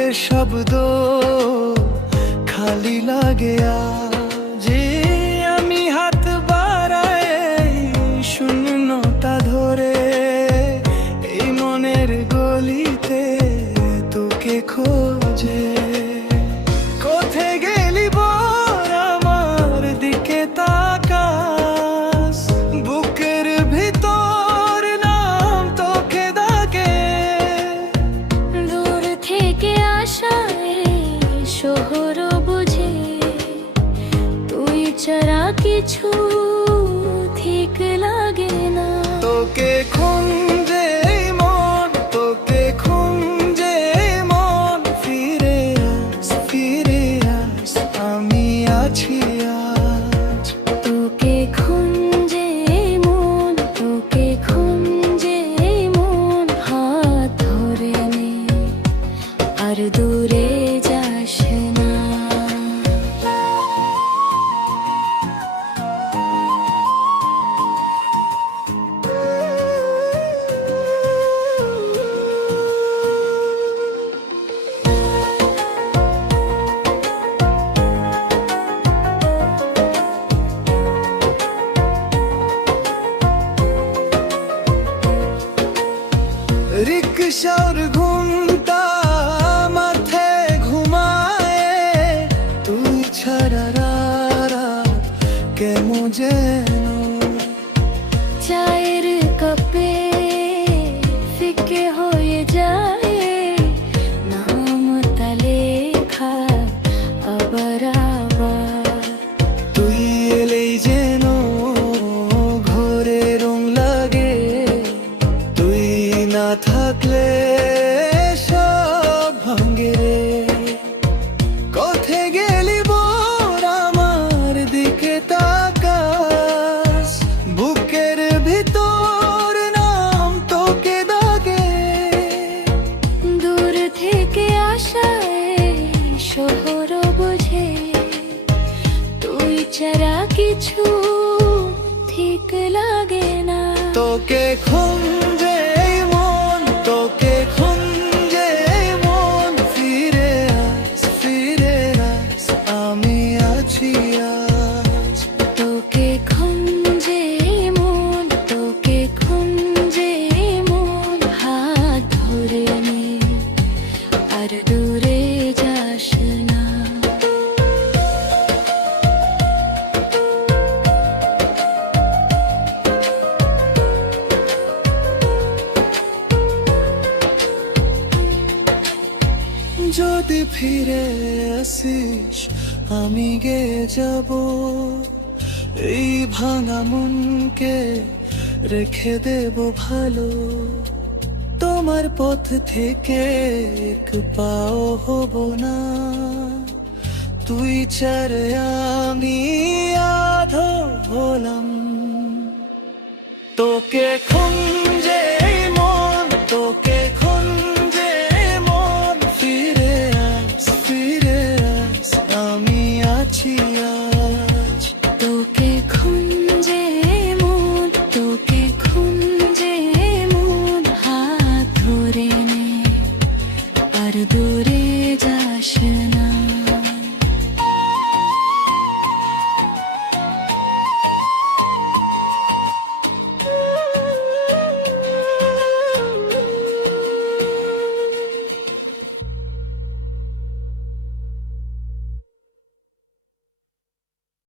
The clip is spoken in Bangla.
বুকের শব্দ খালি লাগে যে আমি হাত বাড়াই শূন্যতা ধরে এই মনের গলিতে তোকে খোঁজে। কোথায় গেলি বল আমার দিকে তাকাস, বুকের ভিতর নাম তোকে ডাকে। দূর থেকে আসা শহর বুঝে তুই ছাড়া কিছু ঠিক লাগে না। তোকে খুঁজে মন, তোকে খুঁজে মন, ফিরে আস আমি আছি আজ। তোকে খুঁজে মন, তোকে খুঁজে মন, হাত ধরে নে আর দূরে যাস না। রিকশার ঘুমটা মাথায় ঘুমায়, তুই ছাড়া রাত কেমন যেন। চায়ের কাপে ফিকে হয়ে যায় নামটা লেখা আবার আবার। তুই এলেই যেন ঘরে রং লাগে, তুই না থাকলে সব ভাঙে রে। কোথায় গেলি বল আমার দিকে তাকাস, বুকের ভিতর নাম তোকে ডাকে। দূর থেকে আসা শহর বুঝে তুই ছাড়া কিছু ঠিক লাগে না। তোকে খুঁজে মন, তোকে খুঁজে মন, ফিরে আস আমি আছি আজ। তোকে খুঁজে মন, তোকে খুঁজে মন, হাত ধরে নে আর দূরে যাস না। যদি ফিরে আসিস আমি গেয়ে যাব এই ভাঙা মনকে, রেখে দেব ভালো। তোমার পথ থেকে এক পাও হব না, তুই ছাড়া আমি আধো হলাম। তোকে খুঁজে